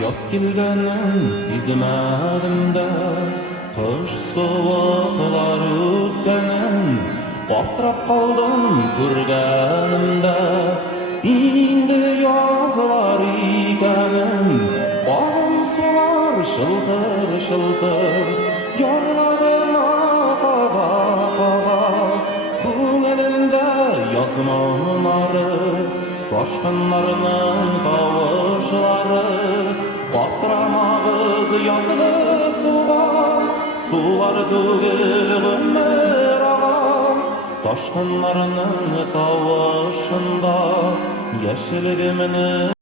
Yaz kelgənin sizmədimdə, qış soğuqlar ötgənin, qaptırap qaldım görgənimdə. İndi yazlar ikənin, bağım sular şıltır şıltır, yarlarına qağa-qağa. Көңілімді yazmanları, başqanlarının qavuşları, batramağız yazılı sular, sular tügül ömür ağam. Başqanlarının qavuşunda yeşilgimini